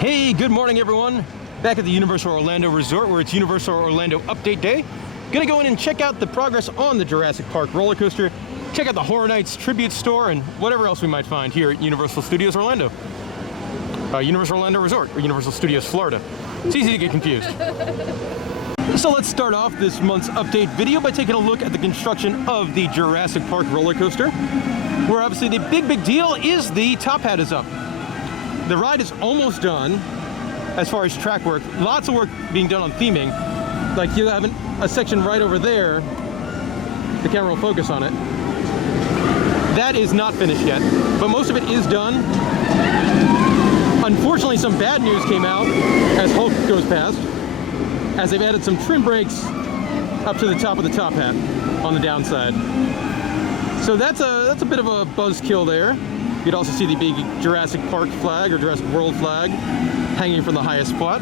Hey, good morning everyone. Back at the Universal Orlando Resort where it's Universal Orlando Update Day. Gonna go in and check out the progress on the Jurassic Park roller coaster, check out the Horror Nights tribute store, and whatever else we might find here at Universal Studios Orlando. Universal Orlando Resort, or Universal Studios Florida. It's easy to get confused. So let's start off this month's update video by taking a look at the construction of the Jurassic Park roller coaster, where obviously the big deal is the top hat is up. The ride is almost done as far as track work. Lots of work being done on theming. Like you have a section right over there. The camera will focus on it. That is not finished yet, but most of it is done. Unfortunately, some bad news came out as Hulk goes past, as they've added some trim brakes up to the top of the top hat on the downside. So that's a bit of a buzzkill there. You could also see the big Jurassic Park flag or Jurassic World flag hanging from the highest spot.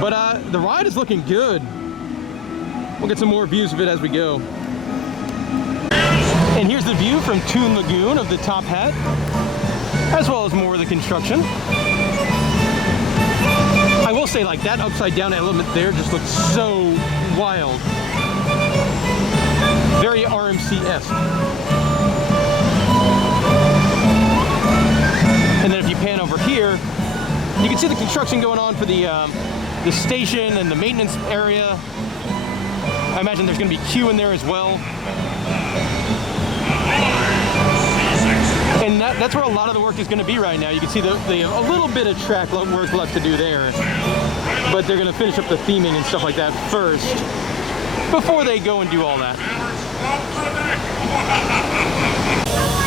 But the ride is looking good. We'll get some more views of it as we go. And here's the view from Toon Lagoon of the top hat, as well as more of the construction. I will say, like, that upside down element there just looks so wild. Very RMC-esque. And then if you pan over here, you can see the construction going on for the station and the maintenance area. I imagine there's going to be queue in there as well. And that's where a lot of the work is going to be right now. You can see they have a little bit of track work left to do there, but they're going to finish up the theming and stuff like that first before they go and do all that.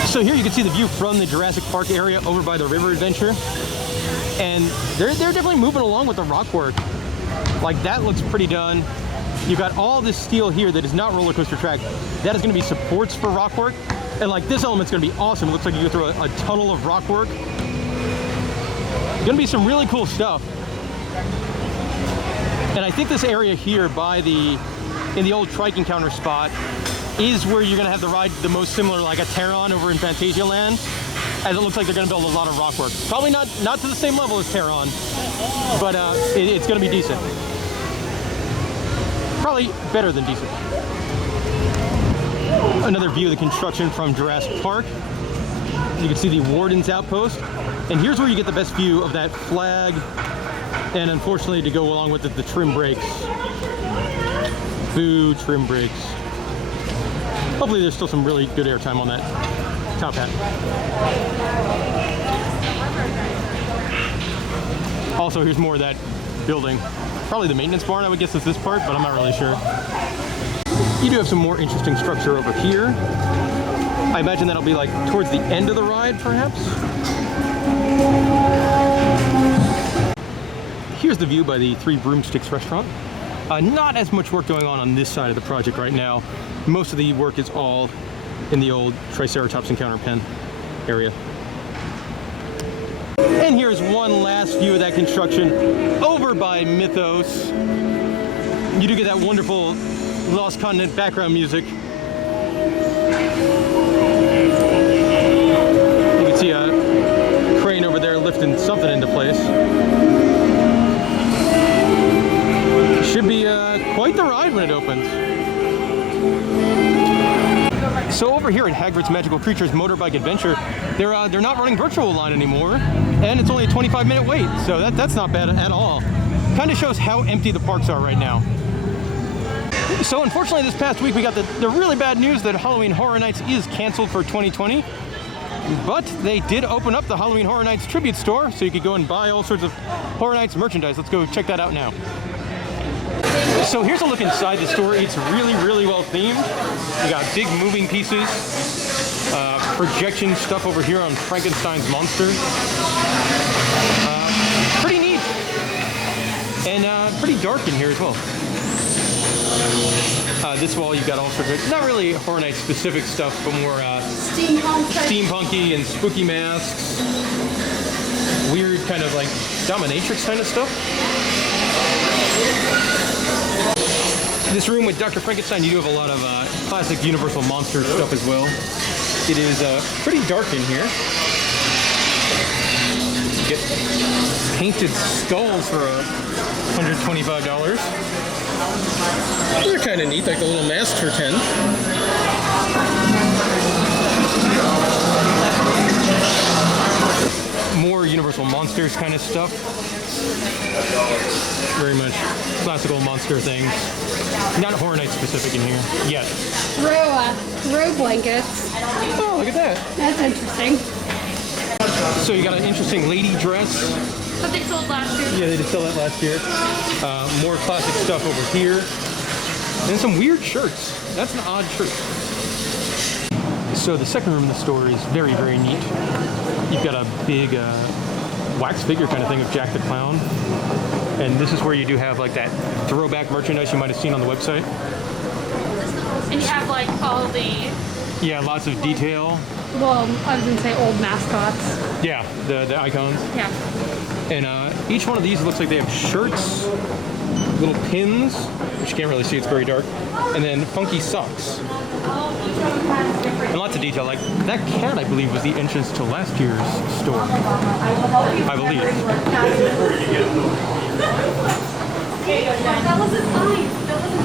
So here you can see the view from the Jurassic Park area over by the river adventure, and they're definitely moving along with the rock work. Like, that looks pretty done. You've got all this steel here that is not roller coaster track. That is going to be supports for rock work, and like this element's going to be awesome. It looks like you go through a tunnel of rock work. Going to be some really cool stuff. And I think this area here in the old trike encounter spot is where you're going to have the ride the most similar, like a Terron over in Fantasialand, as it looks like they're going to build a lot of rock work. Probably not to the same level as Terron, but it's going to be decent. Probably better than decent. Another view of the construction from Jurassic Park. You can see the Warden's Outpost, and here's where you get the best view of that flag, and unfortunately to go along with it, the trim brakes. Boo, trim brakes. Hopefully there's still some really good airtime on that top hat. Also, here's more of that building. Probably the maintenance barn, I would guess is this part, but I'm not really sure. You do have some more interesting structure over here. I imagine that'll be like towards the end of the ride, perhaps. Here's the view by the Three Broomsticks restaurant. Not as much work going on this side of the project right now. Most of the work is all in the old Triceratops encounter pen area. And here's one last view of that construction over by Mythos. You do get that wonderful Lost Continent background music. You can see a crane over there lifting something into place. Should be quite the ride when it opens. So over here at Hagrid's Magical Creatures Motorbike Adventure, they're not running virtual line anymore, and it's only a 25-minute wait, so that's not bad at all. Kind of shows how empty the parks are right now. So unfortunately this past week we got the really bad news that Halloween Horror Nights is canceled for 2020, but they did open up the Halloween Horror Nights tribute store, so you could go and buy all sorts of Horror Nights merchandise. Let's go check that out now. So here's a look inside the store. It's really well themed. You got big moving pieces, projection stuff over here on Frankenstein's monster. Pretty neat, and pretty dark in here as well. This wall you've got all sorts of, not really Horror Nights specific stuff, but more steampunky and spooky masks, weird kind of like dominatrix kind of stuff. This room with Dr. Frankenstein, you do have a lot of classic Universal Monster stuff as well. It is pretty dark in here. get painted skulls for $125. They're kind of neat, like the little masks for 10. More Universal Monsters kind of stuff. Very much classical monster things. Not Horror Nights specific in here yet. Throw blankets. Oh, look at that. That's interesting. So you got an interesting lady dress. But they sold last year. Yeah, they did sell that last year. More classic stuff over here. And then some weird shirts. That's an odd shirt. So the second room in the store is very, very neat. You've got a big wax figure kind of thing of Jack the Clown. And this is where you do have like that throwback merchandise you might have seen on the website. And you have like all the... Yeah, lots of detail. Well, I was going to say old mascots. Yeah, the icons. Yeah. And each one of these looks like they have shirts, little pins, which you can't really see, it's very dark, and then funky socks. And lots of detail. Like that cat, I believe, was the entrance to last year's store. I believe.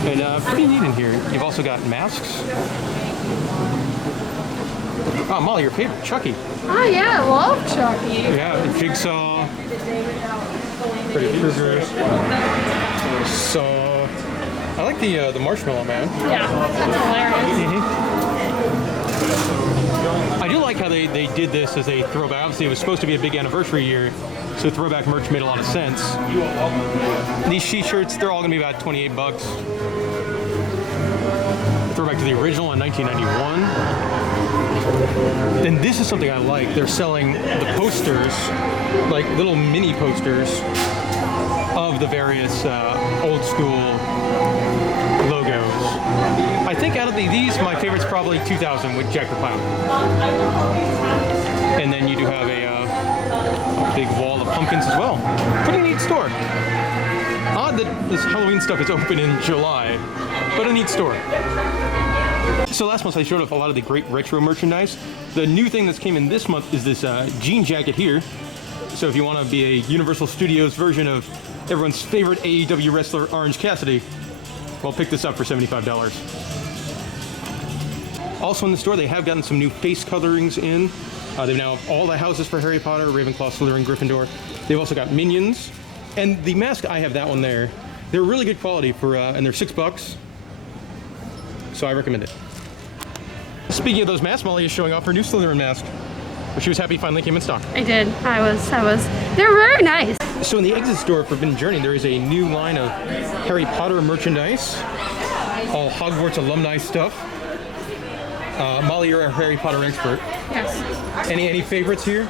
And pretty neat in here. You've also got masks. Oh, Molly, your favorite, Chucky. Oh yeah, I love Chucky. Yeah, Jigsaw. Pretty figures. So, I like the Marshmallow Man. Yeah, that's hilarious. I do like how they did this as a throwback. Obviously, it was supposed to be a big anniversary year, so throwback merch made a lot of sense. These t-shirts, they're all going to be about $28. Throwback to the original in 1991. Then this is something I like. They're selling the posters, like little mini posters of the various old school logos. I think out of these, my favorite's probably 2000 with Jack the Clown. And then you do have a big wall of pumpkins as well. Pretty neat store. Odd that this Halloween stuff is open in July, but a neat store. So last month I showed off a lot of the great retro merchandise. The new thing that's came in this month is this jean jacket here. So if you want to be a Universal Studios version of everyone's favorite AEW wrestler Orange Cassidy, well, pick this up for $75. Also in the store, they have gotten some new face colorings in. They've now have all the houses for Harry Potter, Ravenclaw, Slytherin, Gryffindor. They've also got Minions. And the mask, I have that one there. They're really good quality for, and they're $6. So I recommend it. Speaking of those masks, Molly is showing off her new Slytherin mask, which she was happy finally came in stock. I did. I was. They're very nice. So in the exit store for Forbidden Journey, there is a new line of Harry Potter merchandise, all Hogwarts alumni stuff. Molly, you're a Harry Potter expert. Yes. Any favorites here?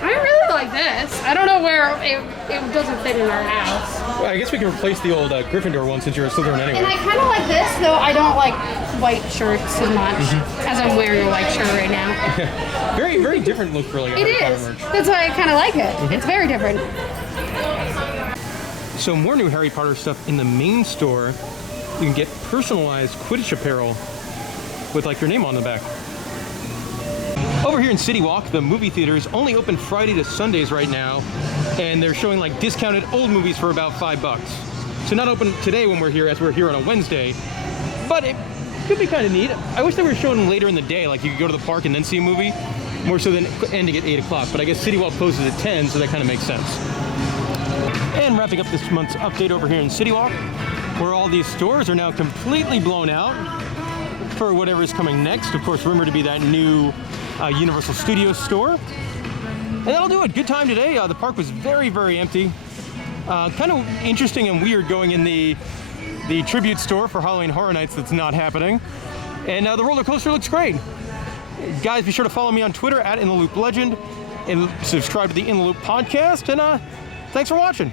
I really like this. I don't know where it doesn't fit in our house. Well, I guess we can replace the old Gryffindor one since you're a Slytherin anyway. And I kind of like this, though I don't like white shirts as much, as I'm wearing a white shirt right now. Very, very different look for like a Harry Potter merch. That's why I kind of like it. It's very different. So more new Harry Potter stuff in the main store. You can get personalized Quidditch apparel with like your name on the back. Over here in CityWalk, the movie theater is only open Friday to Sundays right now, and they're showing like discounted old movies for about $5. So not open today when we're here, as we're here on a Wednesday, but it could be kind of neat. I wish they were showing them later in the day, like you could go to the park and then see a movie, more so than ending at 8 o'clock. But I guess CityWalk closes at 10, so that kind of makes sense. And wrapping up this month's update over here in CityWalk, where all these stores are now completely blown out for whatever is coming next. Of course, rumored to be that new Universal Studios store. And that'll do it. Good time today. The park was very, very empty. Kind of interesting and weird going in the tribute store for Halloween Horror Nights that's not happening. And the roller coaster looks great. Guys, be sure to follow me on Twitter @InTheLoopLegend and subscribe to the In the Loop podcast. And thanks for watching.